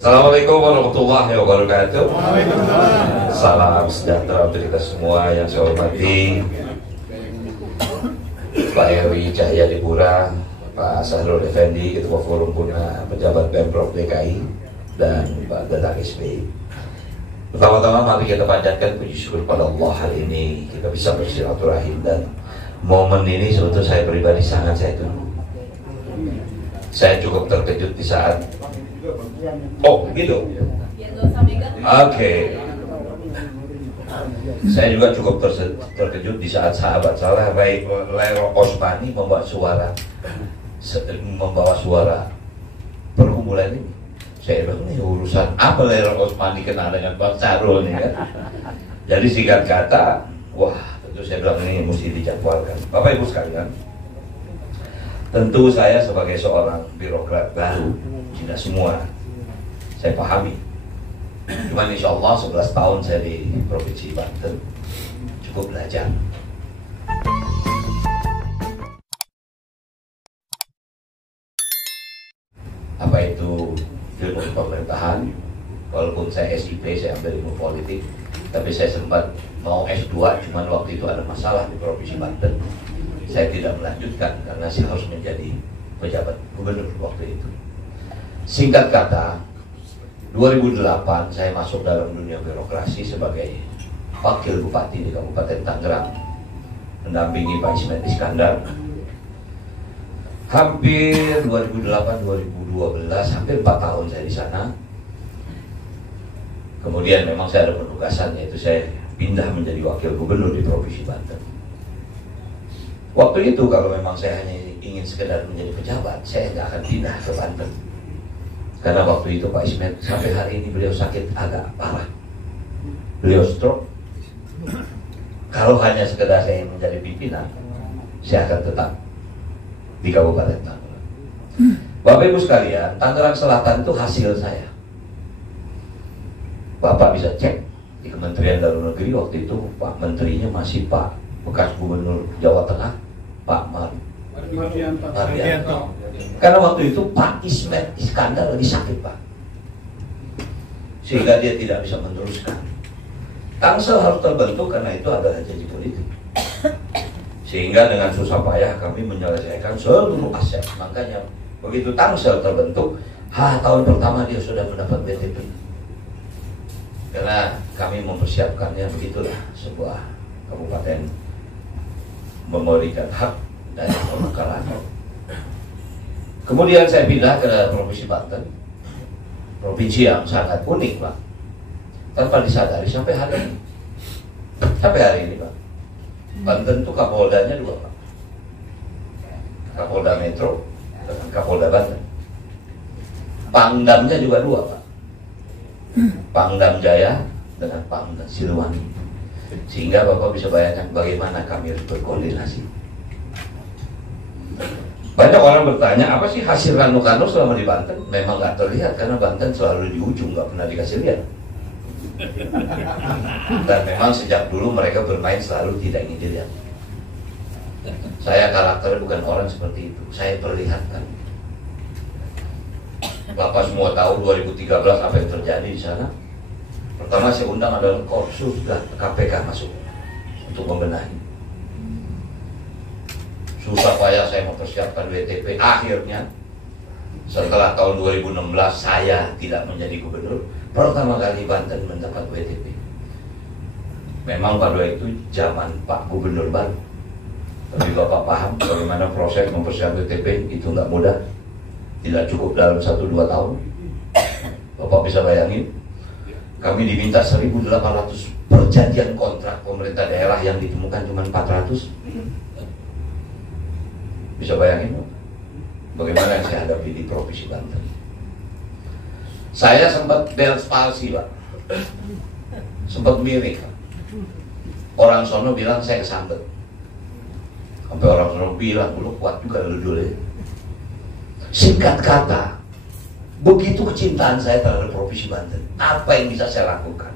Assalamualaikum warahmatullahi wabarakatuh. Waalaikumsalam. Salam sejahtera untuk kita semua. Yang saya hormati Pak Heri Cahyadipura, Pak Sahrul Effendi, Ketua Forum Puna Pejabat Pemprov DKI, dan Pak Dadang SBY. Pertama-tama mari kita panjatkan puji syukur pada Allah, hari ini kita bisa bersilaturahim, dan momen ini sebetulnya saya pribadi sangat saya tunggu. Saya cukup terkejut di saat begitu. Oke. Saya juga cukup terkejut di saat sahabat saya Lero Osmani membawa suara perkumpulan ini. Saya bilang, ini urusan apa Lero Osmani kenal dengan Pak Sarul nih kan? Jadi singkat kata, wah tentu saya bilang ini mesti dijadwalkan. Bapak Ibu sekalian, tentu saya sebagai seorang birokrat baru, tidak semua saya pahami. Cuman insya Allah 11 tahun saya di Provinsi Banten, cukup belajar. Apa itu ilmu pemerintahan? Walaupun saya SIP, saya ambil ilmu politik, tapi saya sempat mau S2, cuman waktu itu ada masalah di Provinsi Banten. Saya tidak melanjutkan karena saya harus menjadi pejabat gubernur waktu itu. Singkat kata, 2008 saya masuk dalam dunia birokrasi sebagai wakil bupati di Kabupaten Tangerang, mendampingi Pak Ismet Iskandar. Hampir 2008-2012, hampir 4 tahun saya di sana. Kemudian memang saya ada penugasan, yaitu saya pindah menjadi wakil gubernur di Provinsi Banten. Waktu itu kalau memang saya hanya ingin sekedar menjadi pejabat, saya nggak akan pindah ke Banten. Karena waktu itu Pak Ismet sampai hari ini beliau sakit agak parah. Beliau stroke. Kalau hanya sekedar saya menjadi pimpinan, saya akan tetap di Kabupaten Tangerang. Bapak Ibu sekalian, Tangerang Selatan itu hasil saya. Bapak bisa cek di Kementerian Dalam Negeri waktu itu Pak Menterinya masih Pak bekas Gubernur Jawa Tengah, Pak Mardianto. Karena waktu itu Pak Ismet Iskandar lagi sakit, Pak, sehingga dia tidak bisa meneruskan. Tangsel harus terbentuk karena itu adalah janji politik. Sehingga dengan susah payah kami menyelesaikan seluruh aset. Makanya begitu Tangsel terbentuk, tahun pertama dia sudah mendapat BTP. Karena kami mempersiapkannya, begitulah sebuah kabupaten memberikan hak dari pemekaran. Kemudian saya pindah ke Provinsi Banten, provinsi yang sangat unik, Pak. Tanpa disadari sampai hari ini. Sampai hari ini, Pak. Banten itu Kapoldanya 2, Pak. Kapolda Metro dengan Kapolda Banten. Pangdamnya juga 2, Pak. Pangdam Jaya dengan Pangdam Siliwangi. Sehingga Bapak bisa bayangkan bagaimana kami harus berkoordinasi. Banyak orang bertanya, apa sih hasil Rano Karno selama di Banten? Memang nggak terlihat karena Banten selalu di ujung, nggak pernah dikasih lihat. Dan memang sejak dulu mereka bermain selalu tidak ingin dilihat. Saya karakternya bukan orang seperti itu. Saya perlihatkan. Bapak semua tahu 2013 apa yang terjadi di sana. Pertama saya undang adalah Korsus dan KPK masuk untuk membenahi. Susah payah saya mempersiapkan WTP. Akhirnya setelah tahun 2016 saya tidak menjadi gubernur, pertama kali Banten mendapat WTP. Memang pada itu zaman Pak Gubernur baru, tapi Bapak paham bagaimana proses mempersiapkan WTP itu nggak mudah, tidak cukup dalam 1-2 tahun. Bapak bisa bayangin, kami diminta 1.800 perjanjian kontrak pemerintah daerah, yang ditemukan cuma 400. Bisa bayangin bagaimana yang saya hadapi di Provinsi Banten. Saya sempat Bell's palsy, Pak. Sempat miring, Pak. Orang sono bilang saya kesambet. Sampai orang sono bilang, lu kuat juga lu dulu ya. Singkat kata, begitu kecintaan saya terhadap Provinsi Banten, apa yang bisa saya lakukan?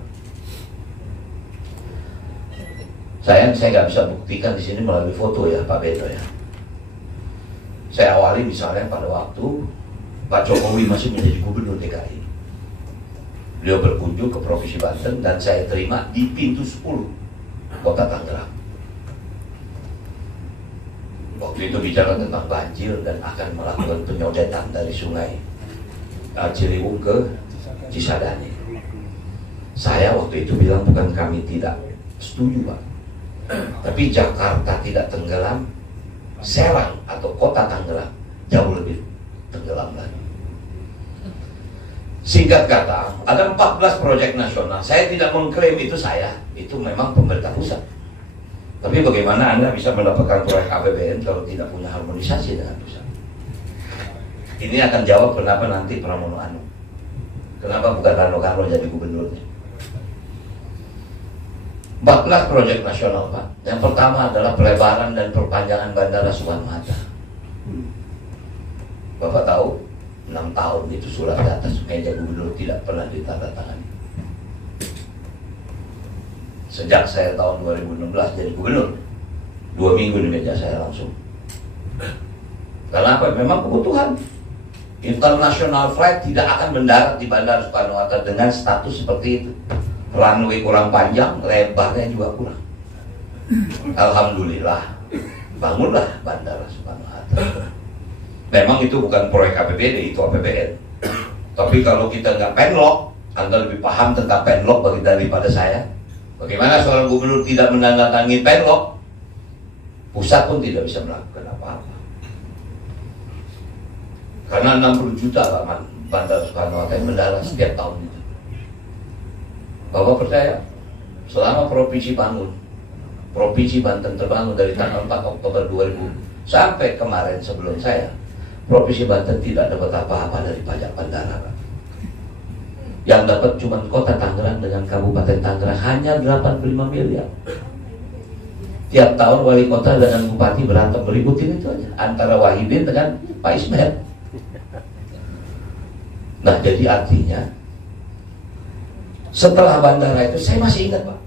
Saya nggak bisa buktikan di sini melalui foto ya, Pak Beto ya. Saya awali misalnya pada waktu Pak Jokowi masih menjadi gubernur DKI. Beliau berkunjung ke Provinsi Banten dan saya terima di pintu 10 Kota Tangerang. Waktu itu bicara tentang banjir dan akan melakukan penyodetan dari sungai Ciliwung ke Cisadane. Saya waktu itu bilang bukan kami tidak setuju, Pak, tapi Jakarta tidak tenggelam, Serang atau Kota Tangerang jauh lebih tenggelam lagi. Singkat kata, ada 14 proyek nasional. Saya tidak mengklaim itu saya, itu memang pemerintah pusat. Tapi bagaimana Anda bisa mendapatkan proyek APBN kalau tidak punya harmonisasi dengan pusat? Ini akan jawab kenapa nanti Pramono Anung, kenapa bukan Rano Karno jadi gubernurnya. 14 proyek nasional, Pak. Yang pertama adalah pelebaran dan perpanjangan Bandara Soekarno-Hatta. Bapak tahu, 6 tahun itu surat di atas meja gubernur tidak pernah ditandatangani. Sejak saya tahun 2016 jadi gubernur, 2 minggu di meja saya langsung. Karena apa? Memang kebutuhan. International flight tidak akan mendarat di Bandara Soekarno-Hatta dengan status seperti itu. Runway kurang panjang, lebarnya juga kurang. Alhamdulillah, bangunlah Bandara Soekarno-Hatta. Memang itu bukan proyek APBD, itu APBN. Tapi kalau kita nggak penlok, Anda lebih paham tentang penlok daripada saya. Bagaimana seorang gubernur tidak menandatangani penlok, pusat pun tidak bisa melakukan apa-apa. Karena 60 juta Pak Bandara Soekarno-Hatta yang mendarat setiap tahun itu. Bapak percaya, selama provinsi bangun, Provinsi Banten terbangun dari tanggal 4 Oktober 2000 sampai kemarin sebelum saya, Provinsi Banten tidak dapat apa-apa dari pajak bandara, Pak. Yang dapat cuma Kota Tangerang dengan Kabupaten Tangerang hanya 85 miliar. Tiap tahun wali kota dengan bupati berantem beributin itu aja antara Wahidin dengan Pak Ismail. Nah, jadi artinya setelah bandara itu saya masih ingat, Pak.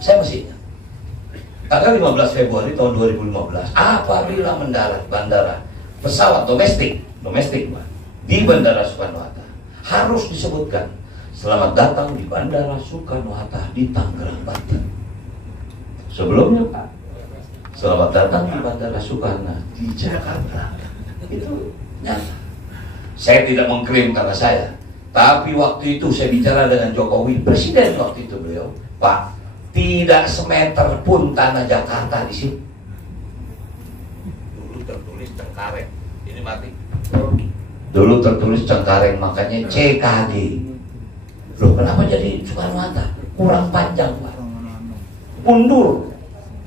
Saya masih ingat. Tanggal 15 Februari tahun 2015 apabila mendarat bandara pesawat domestik Pak, di Bandara Soekarno-Hatta harus disebutkan selamat datang di Bandara Soekarno-Hatta di Tangerang, Banten. Sebelumnya, Pak, selamat datang di Bandara Soekarno di Jakarta. Itu nyata. Saya tidak mengklaim karena saya, tapi waktu itu saya bicara dengan Jokowi, Presiden waktu itu beliau, Pak, tidak semeter pun tanah Jakarta di sini. Dulu tertulis Cengkareng, ini mati. Dulu tertulis Cengkareng, makanya CKD. Loh, kenapa jadi Soekarno-Hatta? Kurang panjang, Pak. Mundur,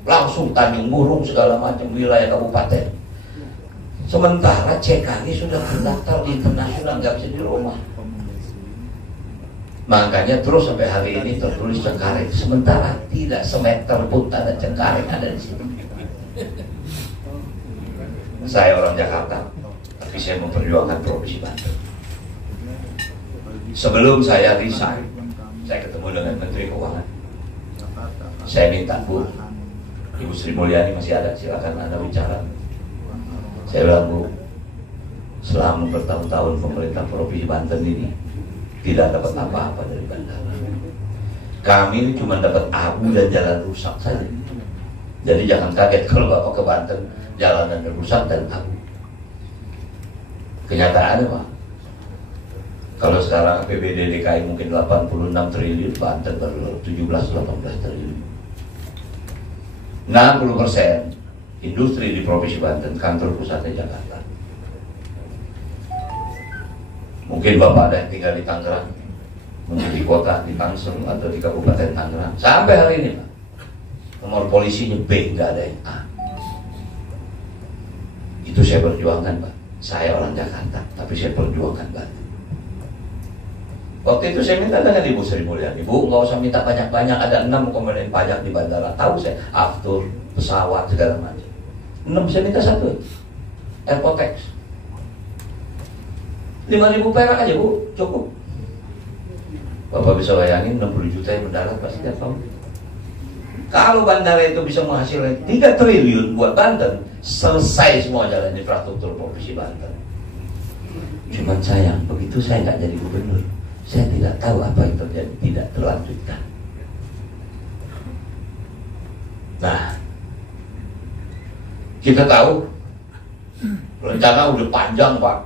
langsung Tanjung Burung segala macam wilayah kabupaten. Sementara CKD sudah terdaftar di internasional, nggak bisa di rumah. Makanya terus sampai hari ini tertulis Cengkareng, sementara tidak semeter pun tanah Cengkareng ada di sini. Saya orang Jakarta, tapi saya memperjuangkan Provinsi Banten. Sebelum saya resign, saya ketemu dengan Menteri Keuangan. Saya minta, Bu, Ibu Sri Mulyani masih ada, silakan Anda bicara. Saya bilang, Bu, selama bertahun-tahun pemerintah Provinsi Banten ini tidak dapat apa-apa dari bandara. Kami ini cuma dapat abu dan jalan rusak saja. Jadi jangan kaget kalau Bapak ke Banten jalanan rusak dan abu. Kenyataannya, Pak, kalau sekarang APBD DKI mungkin 86 triliun, Banten baru 17-18 triliun. 60% industri di Provinsi Banten, kantor pusatnya Jakarta. Mungkin Bapak ada yang tinggal di Tangerang, mungkin di kota, di Tangsel, atau di Kabupaten Tangerang. Sampai hari ini, Pak, nomor polisinya B, nggak ada yang A. Itu saya perjuangkan, Pak. Saya orang Jakarta, tapi saya perjuangkan Banten. Waktu itu saya minta dengan Ibu Sri Mulyani, Bu, nggak usah minta banyak-banyak, ada 6 komponen pajak di bandara. Tahu saya, aftur, pesawat, segala macam. 6 saya minta 1, airport tax. 5.000 perak aja, Bu, cukup. Bapak bisa bayangin 60 juta yang mendarat pasti setiap tahun. Kalau bandara itu bisa menghasilkan 3 triliun buat Banten, selesai semua jalan infrastruktur Provinsi Banten. Cuman sayang, begitu saya nggak jadi gubernur, Saya tidak tahu apa yang terjadi, tidak terlanjutkan. Nah, kita tahu rencana udah panjang, Pak.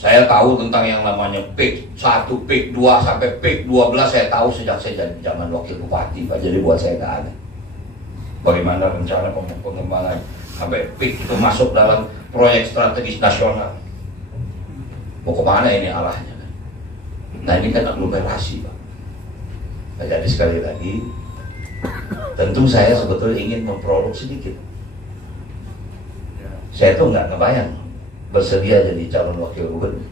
Saya tahu tentang yang namanya PIK 1, PIK 2 sampai PIK 12 saya tahu sejak saya jadi zaman wakil bupati, Pak. Jadi buat saya nggak ada. Bagaimana rencana pengembangan sampai PIK itu masuk dalam proyek strategis nasional. Mau kemana ini arahnya? Nah, ini kan aglomerasi, Pak. Nah, jadi sekali lagi, tentu saya sebetulnya ingin memproduk sedikit. Saya tuh nggak kebayang bersedia jadi calon wakil gubernur.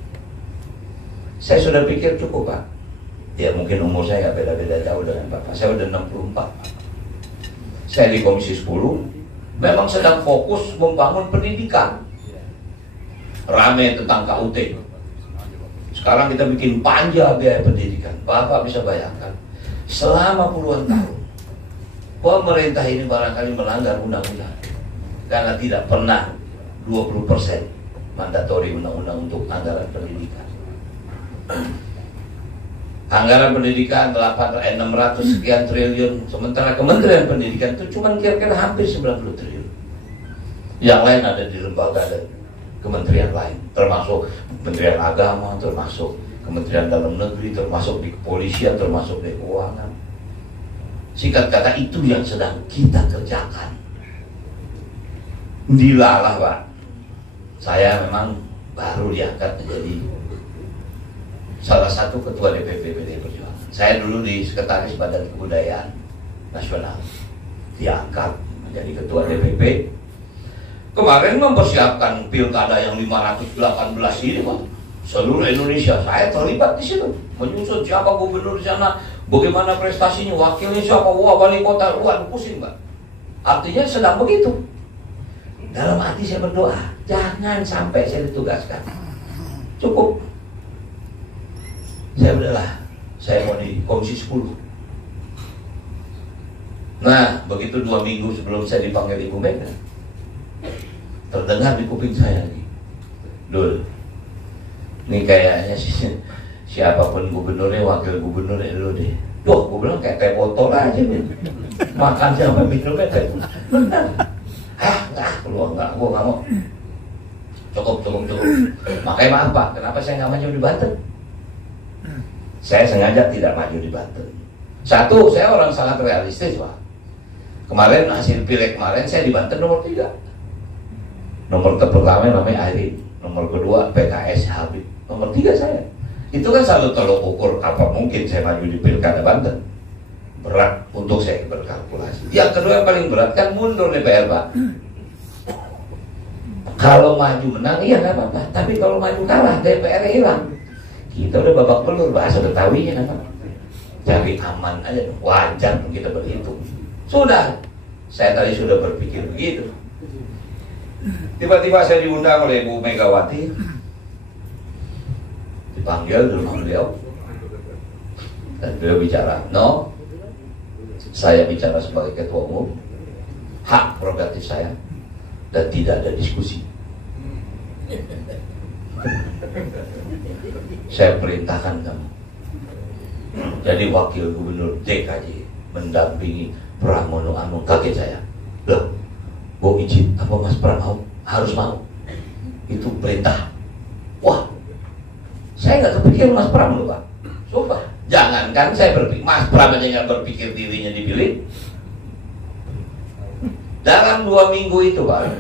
Saya sudah pikir cukup, Pak. Ya mungkin umur saya nggak beda-beda jauh dengan Bapak. Saya udah 64. Saya di Komisi 10 memang sedang fokus membangun pendidikan. Rame tentang KUT. Sekarang kita bikin panja biaya pendidikan. Bapak bisa bayangkan, selama puluhan tahun pemerintah ini barangkali melanggar undang-undang karena tidak pernah 20% mandatori undang-undang untuk anggaran pendidikan. Anggaran pendidikan 600 sekian triliun, sementara Kementerian Pendidikan itu cuma kira-kira hampir 90 triliun. Yang lain ada di lembaga dan kementerian lain, termasuk Kementerian Agama, termasuk Kementerian Dalam Negeri, termasuk di kepolisian, termasuk di keuangan. Singkat kata, itu yang sedang kita kerjakan. Dilalah, Pak. Saya memang baru diangkat menjadi salah satu ketua DPP PDI Perjuangan. Saya dulu di Sekretaris Badan Kebudayaan Nasional, diangkat menjadi ketua DPP. Kemarin mempersiapkan pilkada yang 518 ini, Pak. Seluruh Indonesia, saya terlibat di situ. Menyusun siapa gubernur di sana, bagaimana prestasinya, wakilnya siapa, wah wali kota, wah pusing, Pak. Artinya sedang begitu. Dalam hati saya berdoa, jangan sampai saya ditugaskan. Cukup. Saya udahlah, saya mau di Komisi 10. Nah, begitu 2 minggu sebelum saya dipanggil Ibu Mega, terdengar di kuping saya lagi, Dul, ini kayaknya siapapun gubernurnya, wakil gubernurnya lu deh. Duh, gue bilang kayak teh botol aja nih. Makan siapa minumnya teh. Enggak, keluar enggak, gue nggak mau. Cukup. Makanya maaf, Pak, kenapa saya nggak maju di Banten? Saya sengaja tidak maju di Banten. Satu, saya orang sangat realistis, Pak. Kemarin hasil pileg kemarin saya di Banten nomor 3. Nomor pertama namanya Airin, nomor kedua PKS Habib, nomor 3 saya. Itu kan selalu tolok ukur apa mungkin saya maju di Pilkada Banten. Berat untuk saya berkalkulasi. Yang kedua yang paling berat kan mundur DPR, Pak. Kalau maju menang iya nggak apa-apa, tapi kalau maju kalah DPR hilang. Kita udah babak belur, bahasa Betawinya kan, Pak. Jadi aman aja, wajar kita berhitung. Sudah, saya tadi sudah berpikir begitu. Tiba-tiba saya diundang oleh Ibu Megawati, dipanggil di rumah beliau, dan beliau bicara, no, saya bicara sebagai ketua umum, hak prerogatif saya, dan tidak ada diskusi. Saya perintahkan kamu jadi wakil gubernur DKJ mendampingi Pramono Anung. Kaget saya, loh, mau izin apa Mas Pram harus mau? Itu perintah. Wah, saya nggak kepikir Mas Pram loh, Pak. Sumpah, jangankan saya berpikir, Mas Pram aja nggak berpikir dirinya dipilih. Dalam 2 minggu itu, Pak,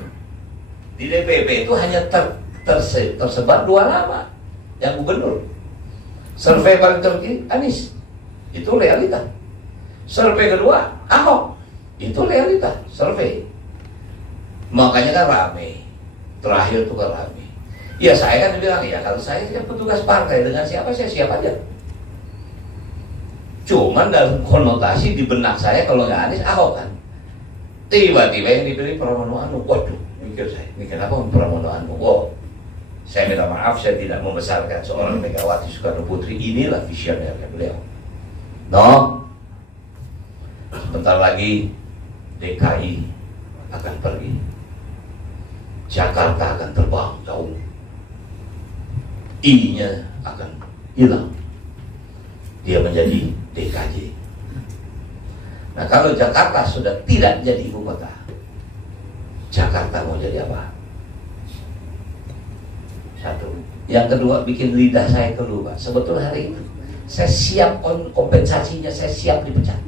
di DPP itu hanya tersebar 2 nama yang gubernur. Survei paling tertinggi Anies, itu realita. Survei kedua Ahok, itu realita. Survei, makanya kan rame. Terakhir itu kan rame. Ya saya kan bilang, ya kalau saya kan petugas partai, dengan siapa saya siap aja. Cuman dalam konotasi di benak saya, kalau nggak Anies, Ahok kan. Tiba-tiba yang dipilih Pramono Anung. Waduh, mikir saya, ini kenapa Pramono Anung? Wow, saya minta maaf, saya tidak membesarkan seorang Megawati Soekarno Putri. Inilah visionernya beliau. No, sebentar lagi DKI akan pergi, Jakarta akan terbang jauh, I-nya akan hilang. dia menjadi DKJ. Nah, kalau Jakarta sudah tidak jadi ibu kota, Jakarta mau jadi apa? Satu. Yang kedua, bikin lidah saya keluh, Pak. Sebetulnya hari ini saya siap kompensasinya, saya siap dipecat.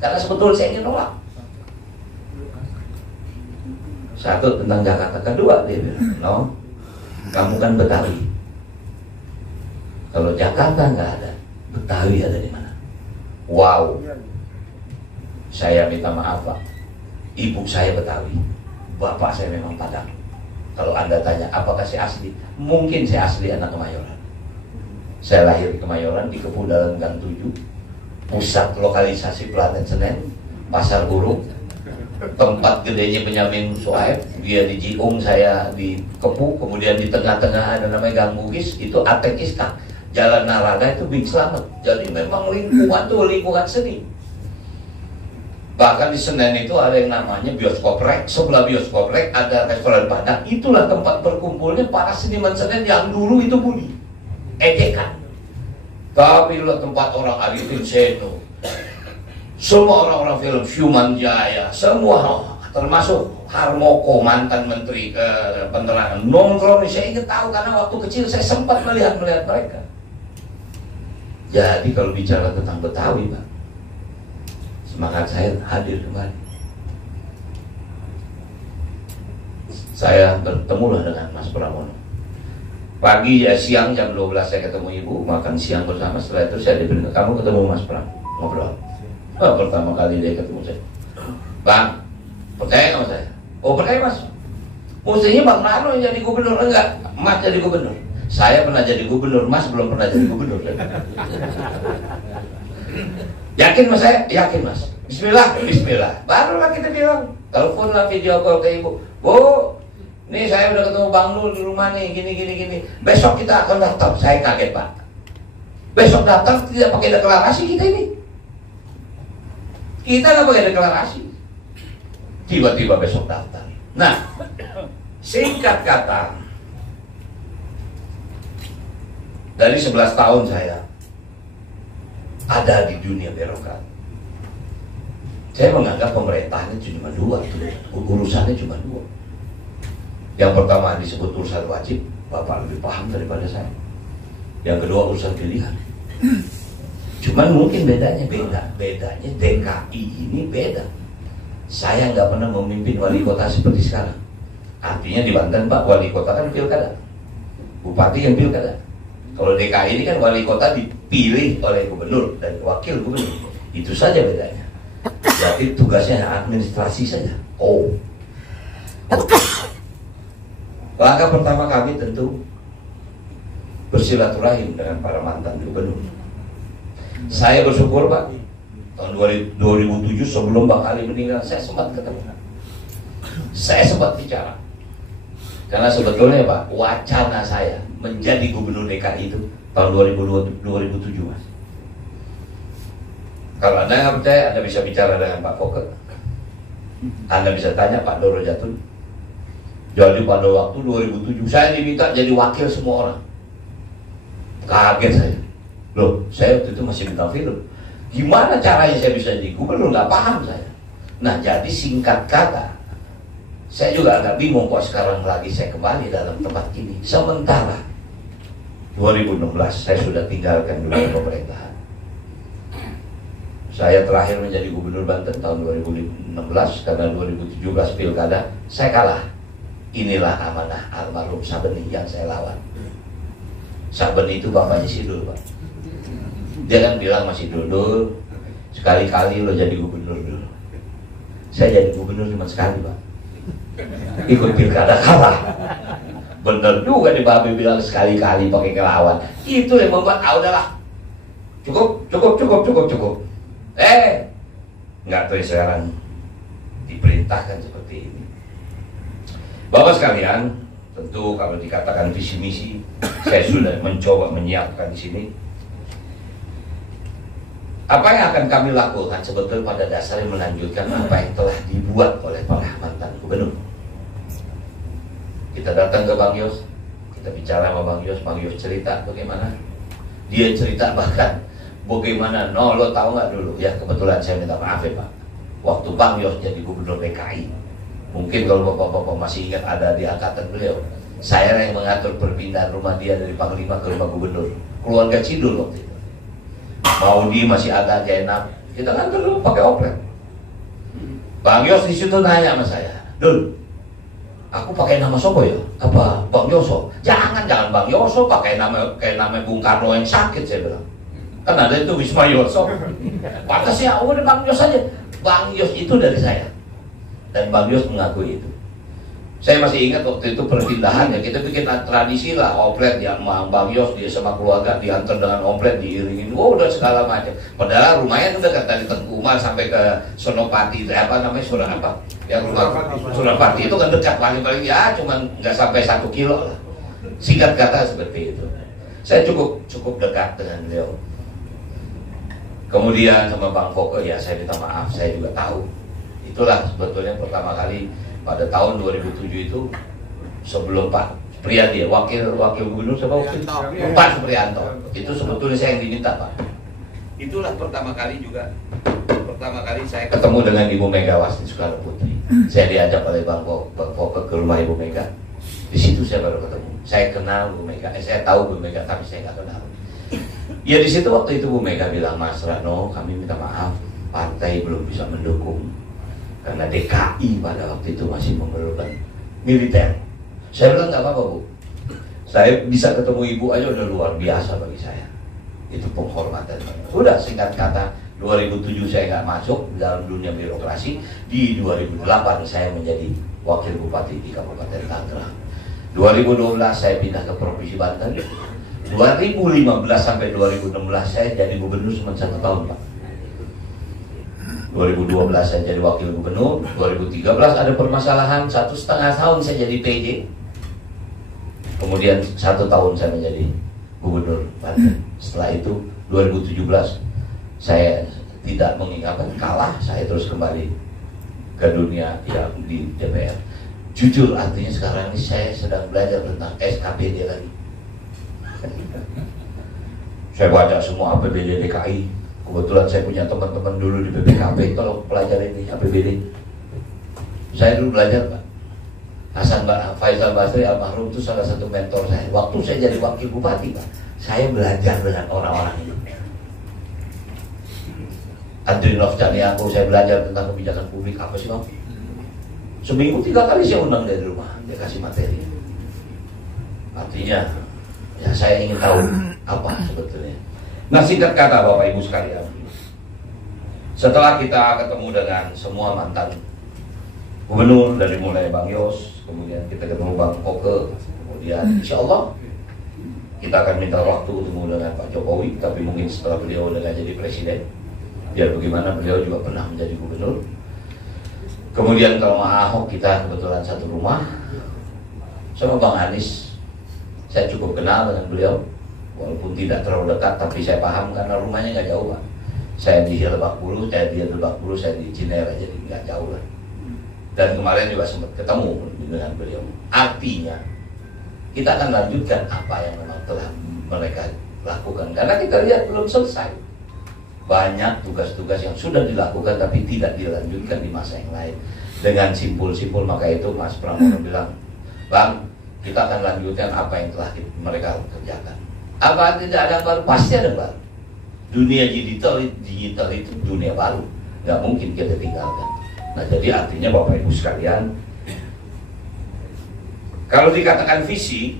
Karena sebetulnya saya ingin nolak. Satu, tentang Jakarta. Kedua, dia bilang, no, kamu kan Betawi. Kalau Jakarta nggak ada, Betawi ada di mana? Wow. Saya minta maaf, Pak. Ibu saya Betawi, bapak saya memang Padang. Kalau Anda tanya, apakah saya asli? Mungkin saya asli anak Kemayoran. Saya lahir di Kemayoran, di Kepudalan Gang 7, pusat lokalisasi Planet Senen, Pasar Burung, tempat gedenya Benyamin Suhaib. Dia di Jiung, saya di Kepu. Kemudian di tengah-tengah ada namanya Gang Bugis, itu Atek Istak. Jalan Naraga itu Bing Slamet. Jadi memang lingkungan itu lingkungan seni. Bahkan di Senen itu ada yang namanya bioskop rek. Sebelah bioskop rek ada restoran Padang. Itulah tempat berkumpulnya para seniman Senen yang dulu itu budi ejekan. Tapi itulah tempat orang Arifin Seno, semua orang-orang film Syuman Jaya, semua termasuk Harmoko, mantan menteri penerangan, nongkrong. Saya ingin tahu karena waktu kecil saya sempat melihat mereka. Jadi kalau bicara tentang Betawi, Pak, semangat saya hadir kembali. Saya bertemulah dengan Mas Pramono. Pagi ya, siang jam 12 saya ketemu ibu, makan siang bersama. Setelah itu saya diberitahu, kamu ketemu Mas Pram, ngobrol. Pertama kali dia ketemu saya, Bang, percaya sama saya? Oh, percaya Mas. Mestinya Bang Nano yang jadi gubernur. Enggak, Mas jadi gubernur. Saya pernah jadi gubernur, Mas belum pernah jadi gubernur. Yakin Mas saya? Yakin Mas. Bismillah, bismillah. Barulah kita bilang, telepon lah, video call ke ibu. Bu, nih saya udah ketemu Bang Nul di rumah nih, gini. Besok kita akan daftar. Saya kaget, Pak. Besok daftar tidak pakai deklarasi kita ini. Kita nggak pakai deklarasi. Tiba-tiba besok daftar. Nah, singkat kata, dari 11 tahun saya ada di dunia birokrat. Saya menganggap pemerintahannya cuma dua, urusannya cuma dua. Yang pertama disebut urusan wajib, Bapak lebih paham daripada saya. Yang kedua urusan pilihan. Cuman mungkin bedanya bedanya DKI ini beda. Saya nggak pernah memimpin wali kota seperti sekarang. Artinya di Banten, Pak, wali kota kan pilkada, bupati yang pilkada. Kalau DKI ini kan wali kota dipilih oleh gubernur dan wakil gubernur. Itu saja bedanya. Jadi tugasnya administrasi saja. Oh. Langkah pertama kami tentu bersilaturahim dengan para mantan gubernur. Saya bersyukur, Pak, tahun 2007 sebelum Bang Ali meninggal, saya sempat ketemu. Saya sempat bicara. Karena sebetulnya, Pak, wacana saya menjadi gubernur DKI itu tahun 2007, Mas. Kalau Anda nggak percaya, Anda bisa bicara dengan Pak Foke. Anda bisa tanya Pak Doro Jatun. Jadi pada waktu 2007 saya diminta jadi wakil semua orang. Kaget saya. Loh, saya waktu itu masih bintang film. Gimana caranya saya bisa jadi gubernur? Nggak paham saya. Nah, jadi singkat kata, saya juga agak bingung kok sekarang lagi saya kembali dalam tempat ini. Sementara 2016 saya sudah tinggalkan dunia pemerintahan. Saya terakhir menjadi gubernur Banten tahun 2016 karena 2017 pilkada saya kalah. Inilah amanah almarhum Sabeni yang saya lawan. Sabeni itu bapaknya Sidul, Pak. Dia kan bilang, masih Dul, sekali-kali lo jadi gubernur dulu. Saya jadi gubernur cuma sekali, Pak. Ikut pilkada kalah. Bener juga di Babe bilang sekali-kali pakai kelawan. Itu yang membuat, udahlah, cukup. Nggak tahu sekarang diperintahkan seperti ini. Bapak sekalian, tentu kalau dikatakan visi misi, saya sudah mencoba menyiapkan di sini. Apa yang akan kami lakukan sebetulnya pada dasarnya melanjutkan apa yang telah dibuat oleh para mantan gubernur. Kita datang ke Bang Yos, kita bicara sama Bang Yos cerita bagaimana. Dia cerita bahkan bagaimana? No, lo tahu nggak dulu ya, kebetulan saya minta maaf ya Pak, waktu Bang Yos jadi gubernur DKI, mungkin kalau bapak-bapak masih ingat ada di angkatan beliau, saya yang mengatur perpindahan rumah dia dari Panglima ke rumah gubernur, keluarga Cidul waktu itu. Maudi masih ada, Jenab, kita kan dulu pakai oplet. Bang Yos di situ nanya sama saya, Dul, aku pakai nama sopo ya? Apa Bang Yoso? Jangan Bang Yoso, pakai nama Bung Karno yang sakit, saya bilang. Kan ada itu Wisma Yoso. Pantas ya, udah Bang Yos aja. Bang Yos itu dari saya. Dan Bang Yos mengakui itu. Saya masih ingat waktu itu perpindahan ya, kita bikin tradisi lah, oplet ya, Bang Yos dia sama keluarga diantar dengan oplet, diiringin, udah segala macam. Padahal rumahnya udah kan dari Tengku Umar sampai ke Sonopati, itu apa namanya, yang rumah Surapati itu kan dekat, paling-paling ya cuman nggak sampai 1 kilo lah. Singkat kata seperti itu. Saya cukup dekat dengan beliau. Kemudian sama Bang Foke ya, saya minta maaf, saya juga tahu. Itulah sebetulnya pertama kali pada tahun 2007 itu, sebelum Pak Supriyadi, wakil gubernur siapa waktu itu? Pak Supriyanto. Itu sebetulnya saya yang diminta Pak. Itulah pertama kali saya ketemu dengan Ibu Megawati Soekarno Putri. Saya diajak oleh Bang Foke ke rumah Ibu Mega. Di situ saya baru ketemu. Saya kenal Bu Mega. Saya tahu Bu Mega, tapi saya nggak kenal. Ya di situ waktu itu Bu Mega bilang, Mas Rano, kami minta maaf, partai belum bisa mendukung karena DKI pada waktu itu masih memerlukan militer. Saya bilang nggak apa-apa Bu, saya bisa ketemu Ibu aja udah luar biasa bagi saya. Itu penghormatan. Udah, singkat kata 2007 saya nggak masuk dalam dunia birokrasi. Di 2008 saya menjadi wakil bupati di Kabupaten Tangerang. 2012 saya pindah ke Provinsi Banten. 2015 sampai 2016 saya jadi gubernur cuma 1 tahun Pak. 2012 saya jadi wakil gubernur, 2013 ada permasalahan, 1,5 tahun saya jadi PJ. Kemudian 1 tahun saya menjadi gubernur Banten. Setelah itu 2017 saya tidak mengingatkan kalah, saya terus kembali ke dunia yang di DPR. Jujur artinya sekarang ini saya sedang belajar tentang SKPD lagi. Saya baca semua APBD DKI. Kebetulan saya punya teman-teman dulu di BPKP, tolong pelajari ini APBD. Saya dulu belajar Pak. Faisal Basri almarhum itu salah satu mentor saya. Waktu saya jadi wakil bupati Pak, saya belajar dengan orang-orang ini. Andrinov Caniago, saya belajar tentang kebijakan publik apa sih Bang? Seminggu 3 kali saya undang dari rumah, dia kasih materi. Artinya, ya saya ingin tahu apa sebetulnya. Nah singkat kata Bapak Ibu sekalian, setelah kita ketemu dengan semua mantan gubernur dari mulai Bang Yos, kemudian kita ketemu Bang Foke, kemudian insya Allah kita akan minta waktu ketemu dengan Pak Jokowi, tapi mungkin setelah beliau udah jadi presiden, biar bagaimana beliau juga pernah menjadi gubernur. Kemudian kalau Pak Ahok kita kebetulan satu rumah, sama Bang Anies saya cukup kenal dengan beliau. Walaupun tidak terlalu dekat, tapi saya paham karena rumahnya nggak jauh Pak. Saya di Lebak Bulus, dia di Lebak Bulus, saya di Cinere, jadi nggak jauh lah. Dan kemarin juga sempat ketemu dengan beliau. Artinya kita akan lanjutkan apa yang memang telah mereka lakukan, karena kita lihat belum selesai. Banyak tugas-tugas yang sudah dilakukan tapi tidak dilanjutkan di masa yang lain dengan simpul-simpul. Maka itu Mas Pramono bilang, Bang, kita akan lanjutkan apa yang telah mereka kerjakan. Apa tidak ada yang baru? Pasti ada yang baru. Dunia digital itu dunia baru, nggak mungkin kita tinggalkan. Nah jadi artinya Bapak Ibu sekalian, kalau dikatakan visi,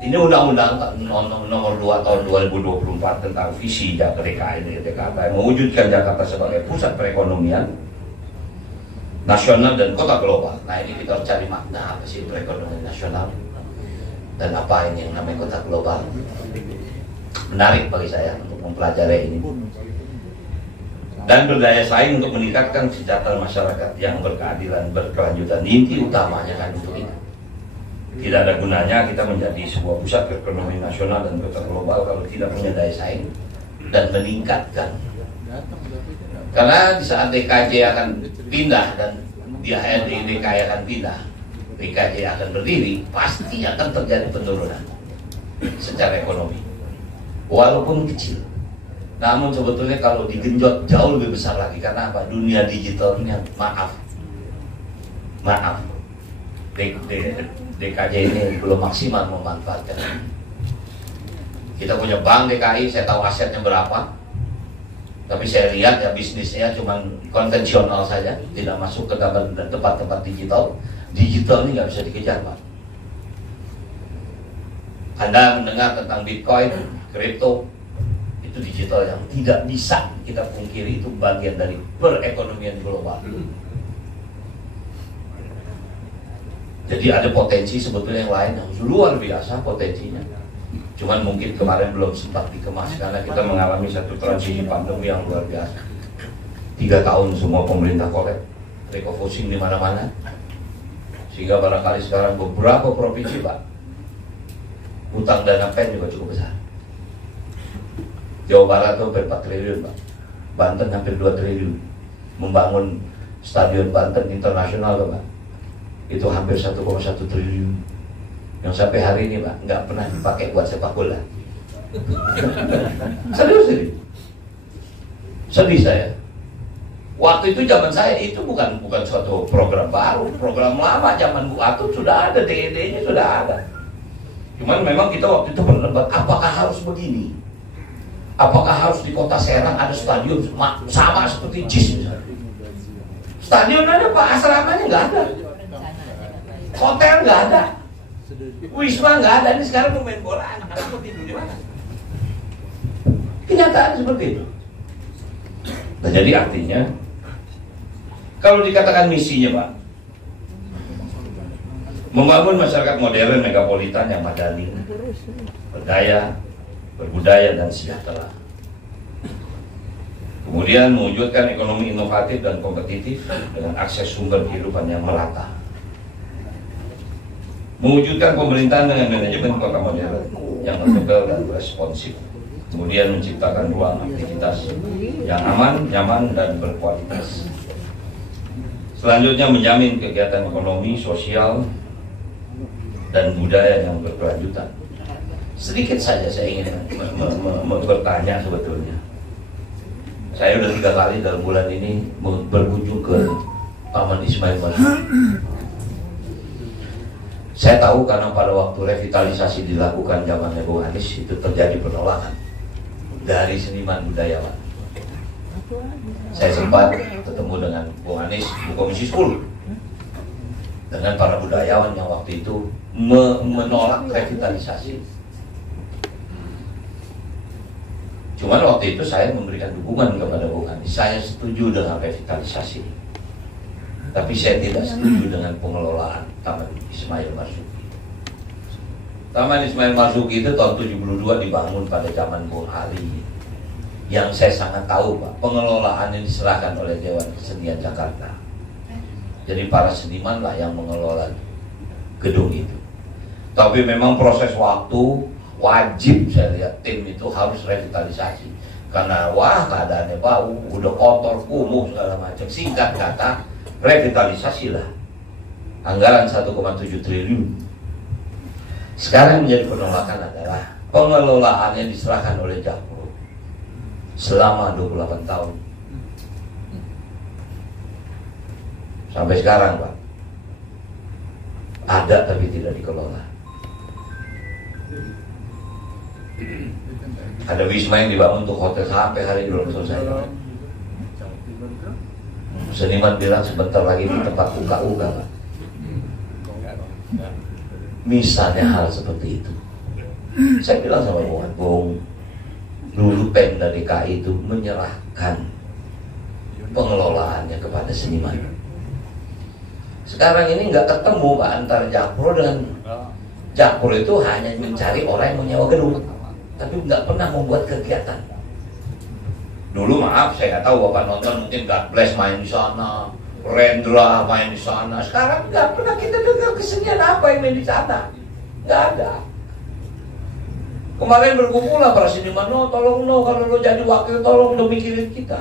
ini undang-undang nomor 2 tahun 2024 tentang visi Jakarta mewujudkan Jakarta sebagai pusat perekonomian nasional dan kota global. Nah ini kita harus cari makna apa sih perekonomian nasional dan apa ini yang namanya kota global. Menarik bagi saya untuk mempelajari ini dan berdaya saing untuk meningkatkan kesejahteraan masyarakat yang berkeadilan, berkelanjutan. Inti utamanya kan untuk itu. Tidak ada gunanya kita menjadi sebuah pusat ekonomi nasional dan kota global kalau tidak punya daya saing dan meningkatkan. Karena di saat DKJ akan pindah dan di DKI akan pindah, DKJ akan berdiri, pasti akan terjadi penurunan secara ekonomi. Walaupun kecil, Namun sebetulnya kalau digenjot jauh lebih besar lagi. Karena apa? Dunia digitalnya, maaf, DKJ ini belum maksimal memanfaatkan. Kita punya bank DKI, saya tahu asetnya berapa, tapi saya lihat ya bisnisnya cuma konvensional saja, tidak masuk ke dalam tempat-tempat digital. Digital ini nggak bisa dikejar, Pak. Anda mendengar tentang Bitcoin, kripto, itu digital yang tidak bisa kita pungkiri, itu bagian dari perekonomian global. Jadi ada potensi sebetulnya yang lain yang luar biasa potensinya. Cuman mungkin kemarin belum sempat dikemas karena kita mengalami satu transisi pandemi yang luar biasa. 3 tahun semua pemerintah kolek, refocusing di mana-mana. Sehingga barangkali sekarang beberapa provinsi, Pak, utang dana PEN juga cukup besar. Jawa Barat itu hampir 4 triliun, Pak. Banten hampir 2 triliun. Membangun Stadion Banten Internasional, Pak, itu hampir 1,1 triliun. Yang sampai hari ini, Pak, nggak pernah dipakai buat sepak bola. Serius. Sedih saya. Waktu itu zaman saya itu bukan suatu program baru, program lama zaman Bu Atut sudah ada, DED-nya sudah ada. Cuman memang kita waktu itu berdebat, apakah harus begini? Apakah harus di kota Serang ada stadion sama seperti JIS misalnya? Stadion ada, Pak, asramanya nggak ada, hotel nggak ada, Wisma nggak ada. Ini sekarang mau main bola, anak-anak mau tidur di mana? Kenyataan seperti itu. Nah, jadi artinya kalau dikatakan misinya, Pak, membangun masyarakat modern megapolitan yang madani, berdaya, berbudaya dan sejahtera. Kemudian mewujudkan ekonomi inovatif dan kompetitif dengan akses sumber kehidupan yang merata. Mewujudkan pemerintahan dengan manajemen kota modern yang akuntabel dan responsif. Kemudian menciptakan ruang aktivitas yang aman, nyaman, dan berkualitas. Selanjutnya menjamin kegiatan ekonomi, sosial, dan budaya yang berkelanjutan. Sedikit saja saya ingin bertanya sebetulnya. Saya sudah 3 kali dalam bulan ini berkunjung ke Taman Ismail Marzuki. Saya tahu karena pada waktu revitalisasi dilakukan zamannya Bung Anies itu terjadi penolakan dari seniman budayawan. Saya sempat ketemu dengan Bung Anies di Komisi 10 dengan para budayawan yang waktu itu menolak revitalisasi. Cuman waktu itu saya memberikan dukungan kepada Bung Anies. Saya setuju dengan revitalisasi, tapi saya tidak setuju dengan pengelolaan Taman Ismail Marzuki. Taman Ismail Marzuki itu tahun 72 dibangun pada zaman Bung Ali. Yang saya sangat tahu, Pak, pengelolaannya diserahkan oleh Dewan Kesenian Jakarta. Jadi para seniman lah yang mengelola gedung itu. Tapi memang proses waktu wajib, saya lihat tim itu harus revitalisasi. Karena wah keadaannya bau, udah kotor, kumuh segala macam. Singkat kata, revitalisasi lah. Anggaran 1,7 triliun. Sekarang menjadi penolakan adalah pengelolaannya diserahkan oleh Jakpro selama 28 tahun. Sampai sekarang, Pak, ada tapi tidak dikelola. Ada Wisma yang dibangun untuk hotel sampai hari ini belum selesai. Seniman bilang sebentar lagi di tempat uka-uka, Pak. Misalnya hal seperti itu, saya bilang sama Bung, dulu Pemda DKI itu menyerahkan pengelolaannya kepada seniman. Sekarang ini nggak ketemu, Pak, antara Jakpro dengan Jakpro itu hanya mencari orang yang menyewa gedung, tapi nggak pernah membuat kegiatan. Dulu maaf, saya nggak tahu Bapak nonton, mungkin God Bless main di sana, Rendra main di sana. Sekarang nggak pernah kita dengar kesenian apa yang main di sana, nggak ada. Kemarin berkumpul lah para seniman, tolong kalau lo jadi wakil tolong lo mikirin kita.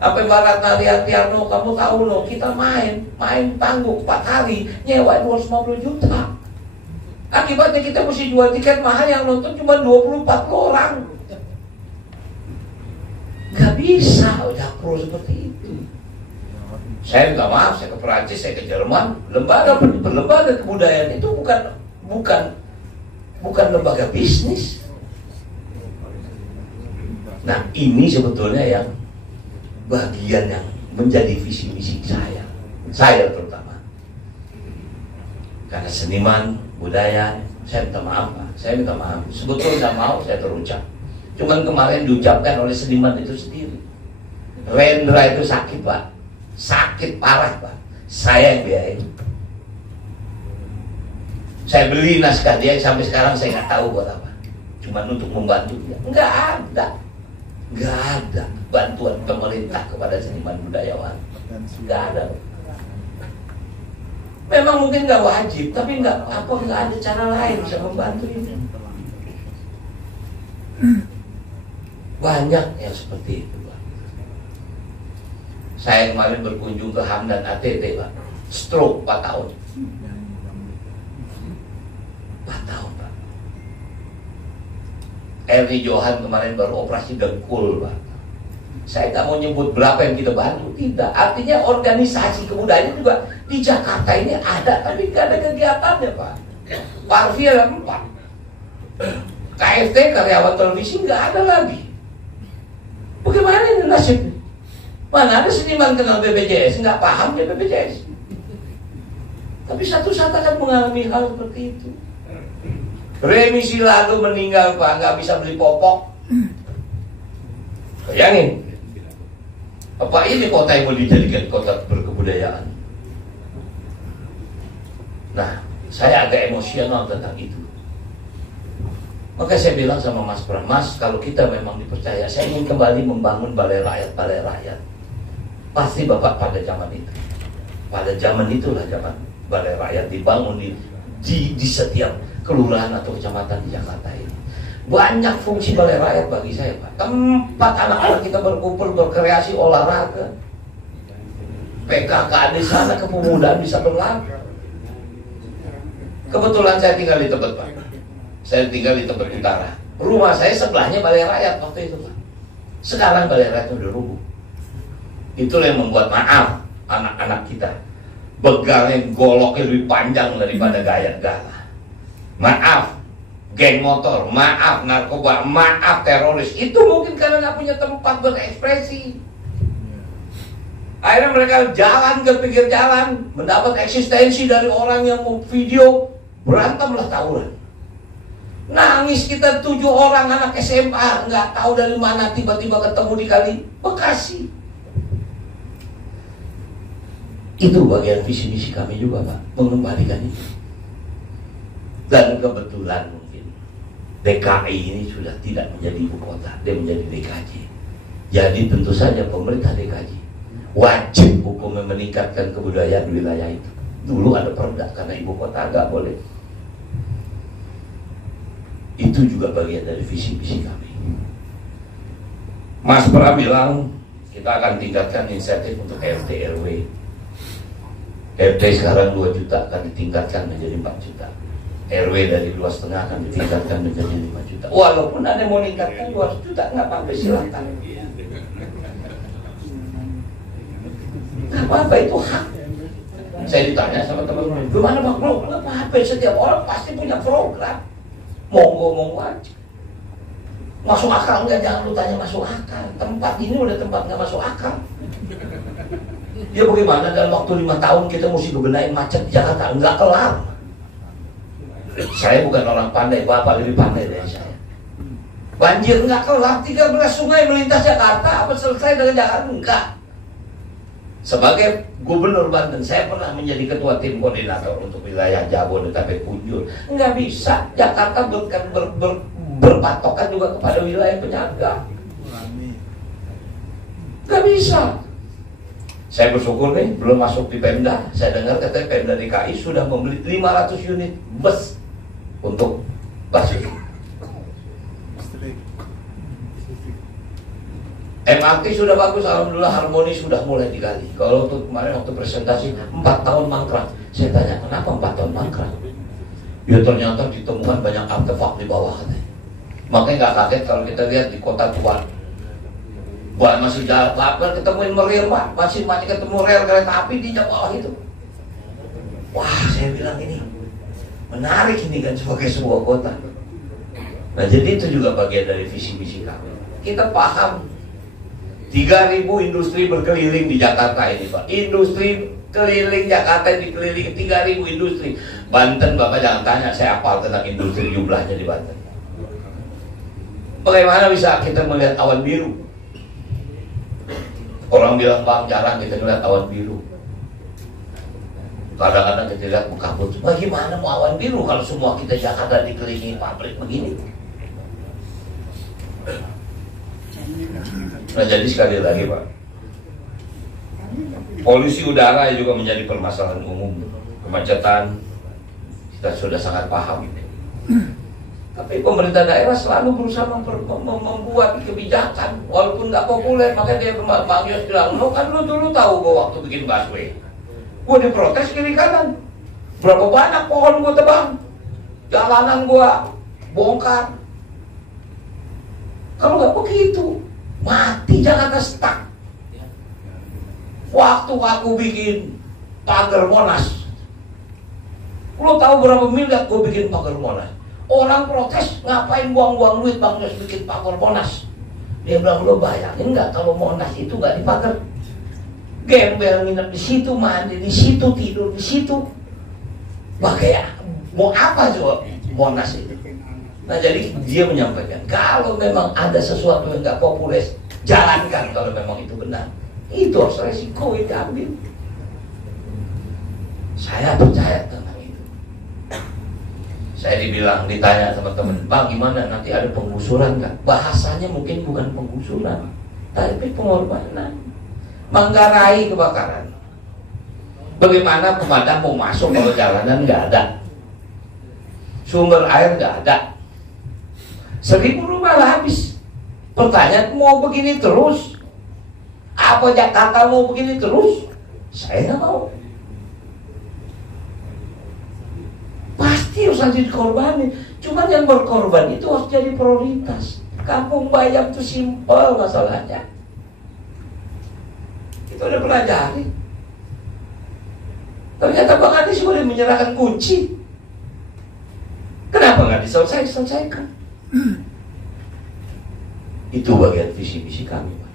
Apa Barat Nariatiano, kamu tahu lo, kita main panggung 4 hari, nyewa 250 juta. Akibatnya kita mesti jual tiket mahal, yang nonton cuma 24 orang. Nggak bisa Jakpro seperti itu. Saya minta maaf, saya ke Perancis, saya ke Jerman, lembaga kebudayaan itu bukan lembaga bisnis. Nah, ini sebetulnya yang bagian yang menjadi visi misi saya terutama. Karena seniman budaya, saya minta maaf Pak, saya minta maaf. Sebetulnya nggak mau saya terucap. Cuman kemarin diucapkan oleh seniman itu sendiri. Rendra itu sakit Pak, sakit parah Pak. Saya yang biayain. Saya beli naskah dia sampai sekarang saya nggak tahu buat apa. Cuman untuk membantu dia. Nggak ada bantuan pemerintah kepada seniman budayawan. Nggak ada. Memang mungkin nggak wajib, tapi nggak ada cara lain bisa membantu ini. Banyak yang seperti itu Pak. Saya kemarin berkunjung ke Hamdan ATT Pak, stroke 4 tahun. 4 tahun Pak. Ernie Johan kemarin baru operasi dengkul Pak. Saya nggak mau nyebut berapa yang kita bantu, tidak. Artinya organisasi kebudayaan juga di Jakarta ini ada, tapi nggak ada kegiatannya Pak. Parvi ada 4. KFT karyawan televisi nggak ada lagi. Bagaimana ini nasibnya? Mana ada seniman kenal BPJS, nggak paham dia BPJS. Tapi satu saat akan mengalami hal seperti itu. Remi Silado meninggal Pak, nggak bisa beli popok. Bayangin, apa ini kota yang mau dijadikan kota berkebudayaan? Nah, saya agak emosional tentang itu. Maka saya bilang sama Mas Pram, Mas, kalau kita memang dipercaya, saya ingin kembali membangun balai rakyat. Pasti Bapak pada zaman itu. Pada zaman itulah zaman balai rakyat dibangun di setiap kelurahan atau kecamatan di Jakarta ini. Banyak fungsi balai rakyat bagi saya Pak. Tempat anak-anak kita berkumpul, berkreasi, olahraga. PKK di sana, kepemudaan bisa berlaku. Kebetulan saya tinggal di Tebet Pak. Saya tinggal di Tebet Utara. Rumah saya sebelahnya balai rakyat waktu itu Pak. Sekarang balai rakyat udah rubuh. Itulah yang membuat maaf anak-anak kita begalnya, goloknya lebih panjang daripada gaya-gala. Maaf geng motor, maaf narkoba, maaf teroris. Itu mungkin karena nggak punya tempat berekspresi. Akhirnya mereka jalan ke pinggir jalan, mendapat eksistensi dari orang yang mau video, berantemlah tawuran. Nangis kita 7 orang anak SMA, nggak tahu dari mana tiba-tiba ketemu di Kali Bekasi. Itu bagian visi misi kami juga Pak, mengembalikan itu. Dan kebetulan mungkin DKI ini sudah tidak menjadi ibu kota, dia menjadi DKJ. Jadi tentu saja pemerintah DKJ wajib hukumnya meningkatkan kebudayaan di wilayah itu. Dulu ada perda karena ibu kota nggak boleh. Itu juga bagian dari visi misi kami. Mas Pram bilang kita akan tingkatkan insentif untuk RT RW. RT sekarang 2 juta akan ditingkatkan menjadi 4 juta. RW dari 2,5 akan ditingkatkan menjadi 5 juta. Walaupun ada yang mau meningkatkan 2 juta, nggak apa-apa, silakan. Nggak apa-apa, itu hak. Saya ditanya sama teman-teman, gimana Bang Bro? Nggak apa-apa, setiap orang pasti punya program. Monggo aja. Masuk akal nggak? Jangan lu tanya masuk akal. Tempat ini udah tempat nggak masuk akal. Ya bagaimana dalam waktu 5 tahun kita mesti bebenahin macet di Jakarta? Nggak kelar. Saya bukan orang pandai, Bapak lebih pandai dari saya. Banjir nggak kelar, 13 sungai melintas Jakarta, apa selesai dengan Jakarta? Enggak. Sebagai Gubernur Banten, saya pernah menjadi ketua tim koordinator untuk wilayah Jabodetabek Kunjur. Nggak bisa, Jakarta berpatokan juga kepada wilayah penyangga. Nggak bisa. Saya bersyukur nih, belum masuk di Pemda. Saya dengar katanya Pemda DKI sudah membeli 500 unit bus untuk busway. MRT sudah bagus, alhamdulillah, harmoni sudah mulai digali. Kalau untuk kemarin waktu presentasi 4 tahun mangkrak, saya tanya kenapa 4 tahun mangkrak? Ya ternyata ditemukan banyak artefak di bawah katanya. Makanya nggak kaget kalau kita lihat di kota tua Wah, masih jalan apa ketemuin rel, Pak. Masih ketemu rel kereta api di bawah itu. Wah, saya bilang ini menarik ini kan sebagai sebuah kota. Nah, jadi itu juga bagian dari visi misi kami. Kita paham 3.000 industri berkeliling di Jakarta ini, Pak. Industri keliling Jakarta dikelilingi 3.000 industri. Banten, Bapak jangan tanya saya hafal tentang industri jumlahnya di Banten. Bagaimana bisa kita melihat awan biru? Orang bilang, Bang, jarang kita melihat awan biru. Kadang-kadang kita lihat kabut. Bagaimana mau awan biru kalau semua kita Jakarta dikelilingi pabrik begini? Nah, jadi sekali lagi, Pak, polusi udara juga menjadi permasalahan umum. Kemacetan kita sudah sangat paham. Tapi pemerintah daerah selalu berusaha membuat kebijakan walaupun nggak populer. Makanya dia Bang Yos bilang, lo kan lu dulu tahu gua waktu bikin busway, gua diprotes kiri kanan. Berapa banyak pohon gua tebang, jalanan gua bongkar. Kalau nggak begitu, mati Jakarta stuck. Waktu aku bikin pagar Monas, lo tahu berapa miliar gua bikin pagar Monas? Orang protes, ngapain buang-buang duit Bang Yos bikin pagar Monas? Dia bilang, lo bayangin nggak kalau Monas itu nggak dipagar? Gembel nginep di situ, mandi di situ, tidur di situ. Bagaimana? Mau apa coba Monas itu? Nah, jadi dia menyampaikan, kalau memang ada sesuatu yang nggak populer, jalankan kalau memang itu benar. Itu harus resiko yang diambil. Saya percaya tentang itu. Saya ditanya teman-teman, Bang, gimana nanti ada penggusuran nggak? Bahasanya mungkin bukan penggusuran, tapi pengorbanan. Manggarai kebakaran. Bagaimana pemadam mau masuk kalau jalanan nggak ada? Sumber air nggak ada. 1.000 rumah lah habis. Pertanyaan, mau begini terus? Apa Jakarta mau begini terus? Saya nggak mau. Pasti harus dikorbanin. Cuman yang berkorban itu harus jadi prioritas. Kampung Bayam itu simpel masalahnya. Itu udah pelajari. Ternyata Bang Andi sudah menyerahkan kunci. Kenapa nggak diselesaikan? Itu bagian visi misi kami, Pak.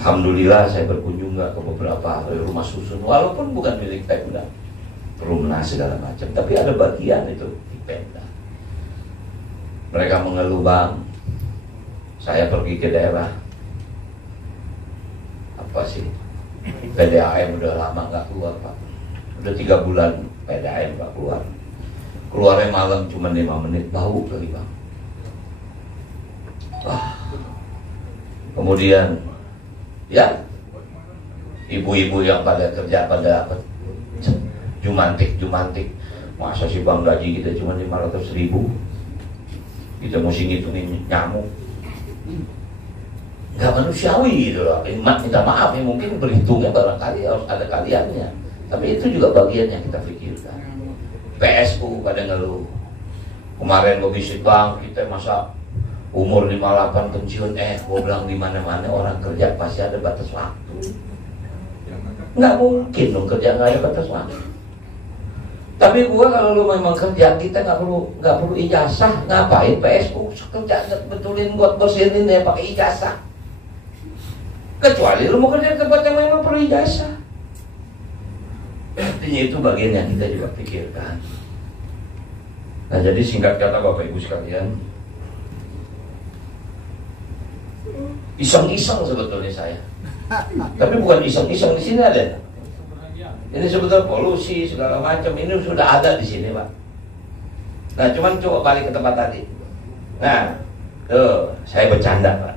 Alhamdulillah saya berkunjung ke beberapa rumah susun, walaupun bukan milik Pemda, Perumnas segala macam, tapi ada bagian itu di Pemda. Mereka mengeluh, Bang, saya pergi ke daerah, apa sih, PDAM udah lama nggak keluar, Pak. Udah 3 bulan PDAM nggak keluar. Keluarnya malam cuma 5 menit, bau kali, Bang. Wah. Kemudian ya ibu-ibu yang pada kerja pada apa, jumantik, masa sih Bang gaji kita cuma 500.000, kita mesti ngitungin nyamuk, nggak manusiawi gitu loh. Minta maaf ya, mungkin berhitungnya barangkali harus ada kaliannya, tapi itu juga bagian yang kita pikirkan. PSU pada ngeluh, kemarin gue bisik, Bang, kita masa umur 58 pensiun, gue bilang di mana-mana orang kerja pasti ada batas waktu. Nggak mungkin dong kerja nggak ada batas waktu. Tapi gue kalau lu memang kerja, kita nggak perlu ijazah. Ngapain PSU kerja betulin buat bersihin ya pakai ijazah? Kecuali lu mau kerja di tempat yang memang perlu ijazah. Artinya itu bagian yang kita juga pikirkan. Nah, jadi singkat kata Bapak Ibu sekalian, iseng-iseng sebetulnya saya. Tapi bukan iseng-iseng, di sini ada. Ini sebetulnya polusi segala macam ini sudah ada di sini, Pak. Nah, cuman coba balik ke tempat tadi. Nah, tuh saya bercanda, Pak.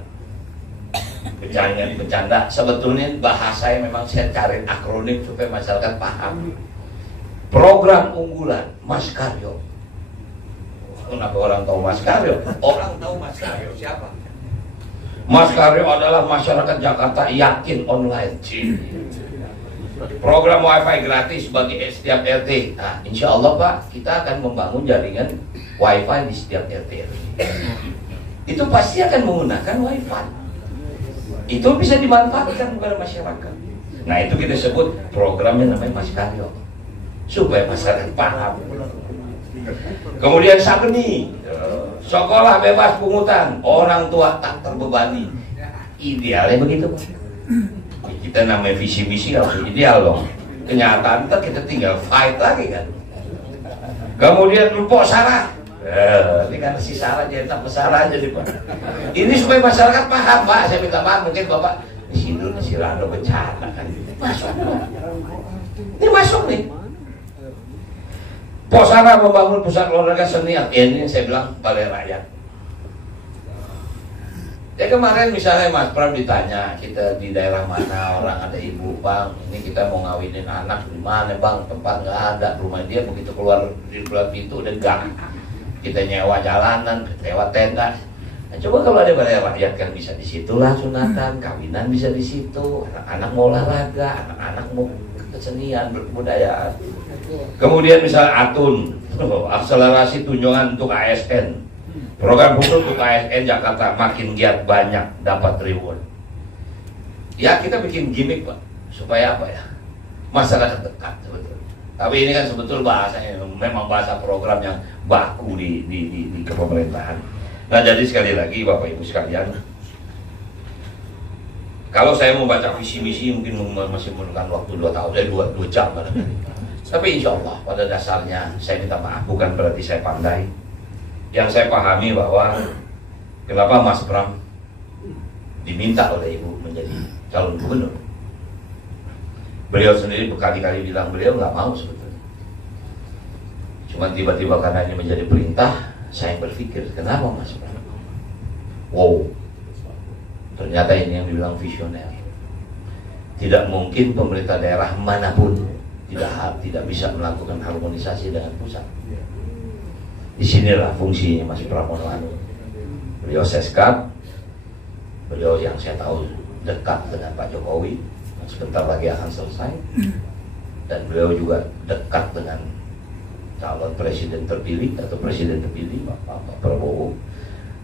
Bercanda. Sebetulnya bahasa yang memang saya cari akronim supaya masyarakat paham. Program unggulan Mas Karyo. Kenapa orang tahu Mas Karyo? Orang tahu Mas Karyo siapa? Mas Karyo adalah masyarakat Jakarta yakin online. Program WiFi gratis bagi setiap RT. Nah, insya Allah Pak, kita akan membangun jaringan WiFi di setiap RT. Itu pasti akan menggunakan WiFi. Itu bisa dimanfaatkan kepada masyarakat. Nah itu kita sebut programnya namanya Mas Karyo, supaya masyarakat paham. Kemudian Sabeni, sekolah bebas pungutan, orang tua tak terbebani. Idealnya begitu. Kita namanya visi misi harus ideal loh. Kenyataan kita tinggal fight lagi kan. Kemudian lupa sarah. Ini kan si sarah jadi tak besar aja nih Pak. Ini supaya masyarakat paham Pak. Saya minta maaf mungkin Bapak Sindur si Rado bencana kan. Masuk. Ini masuk nih. Posana membangun pusat olahraga seni. Ini yang saya bilang Balai Rakyat. Ya kemarin misalnya Mas Pram ditanya kita di daerah mana, orang ada ibu Bang, ini kita mau ngawinin anak di mana Bang, tempat nggak ada, rumah dia begitu keluar di luar pintu udah gang, kita nyewa jalanan, lewat tenda. Nah, coba kalau ada Balai Rakyat kan bisa di situ lah sunatan, kawinan bisa di situ, anak-anak mau olahraga, anak-anak mau kesenian, berkebudayaan. Kemudian misalnya Atun, akselerasi tunjangan untuk ASN. Program khusus untuk ASN Jakarta makin giat banyak dapat reward. Ya kita bikin gimmick Pak, supaya apa ya? Masyarakat dekat sebetulnya. Tapi ini kan sebetulnya bahasanya memang bahasa program yang baku di kepemerintahan. Nah jadi sekali lagi Bapak Ibu sekalian, kalau saya membaca visi misi mungkin masih memerlukan waktu 2 tahun, 2 jam barangkali. Tapi insya Allah pada dasarnya saya minta maaf, bukan berarti saya pandai. Yang saya pahami bahwa kenapa Mas Pram diminta oleh Ibu menjadi calon gubernur. Beliau sendiri berkali-kali bilang beliau nggak mau sebetulnya. Cuma tiba-tiba karena ini menjadi perintah, saya berpikir kenapa Mas Pram? Wow, ternyata ini yang dibilang visioner. Tidak mungkin pemerintah daerah manapun tidak bisa melakukan harmonisasi dengan pusat. Disinilah fungsinya Mas Pramono Anung. Beliau seskap, beliau yang saya tahu dekat dengan Pak Jokowi, sebentar lagi akan selesai, dan beliau juga dekat dengan calon presiden terpilih atau presiden terpilih Pak Prabowo.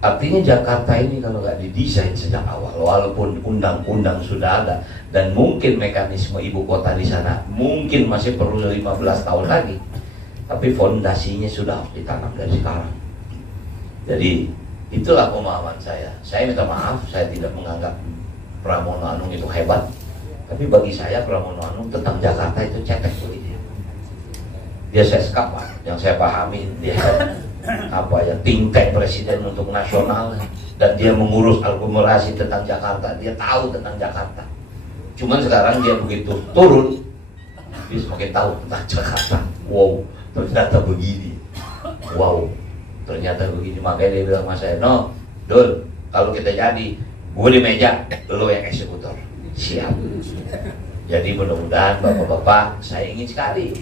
Artinya Jakarta ini kalau nggak didesain sejak awal, walaupun undang-undang sudah ada dan mungkin mekanisme ibu kota di sana mungkin masih perlu 15 tahun lagi. Tapi fondasinya sudah harus ditanam dari sekarang. Jadi itulah pemahaman saya. Saya minta maaf, saya tidak menganggap Pramono Anung itu hebat. Tapi bagi saya Pramono Anung tentang Jakarta itu cetek begitu. Dia seskap Pak, yang saya pahami dia think tank presiden untuk nasional, dan dia mengurus aglomerasi tentang Jakarta. Dia tahu tentang Jakarta. Cuman sekarang dia begitu turun, dia semakin tahu tentang Jakarta. Wow. Ternyata begini, wow, ternyata begini. Makanya dia bilang sama saya, no, Dul, kalau kita jadi, gue di meja, lo yang eksekutor. Siap. Jadi mudah-mudahan bapak-bapak, saya ingin sekali.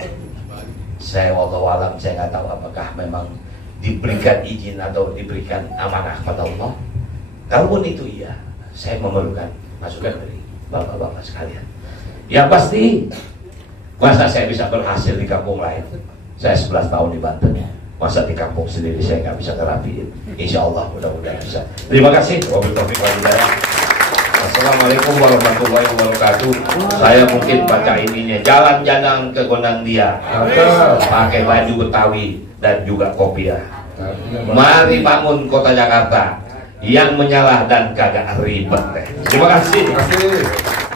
Saya wallahualam, saya nggak tahu apakah memang diberikan izin atau diberikan amanah kepada Allah. Kalaupun itu iya, saya memerlukan masukan dari bapak-bapak sekalian. Yang pasti, masa saya bisa berhasil di kampung lain? Saya 11 tahun di Banten, masa di kampung sendiri saya nggak bisa ngerapiin. Insya Allah mudah-mudahan bisa. Terima kasih. Assalamualaikum warahmatullahi wabarakatuh. Saya mungkin baca ininya, jalan-jalan ke Gondangdia, pakai baju Betawi dan juga kopiah. Mari bangun kota Jakarta yang menyalah dan kagak ribet. Terima kasih.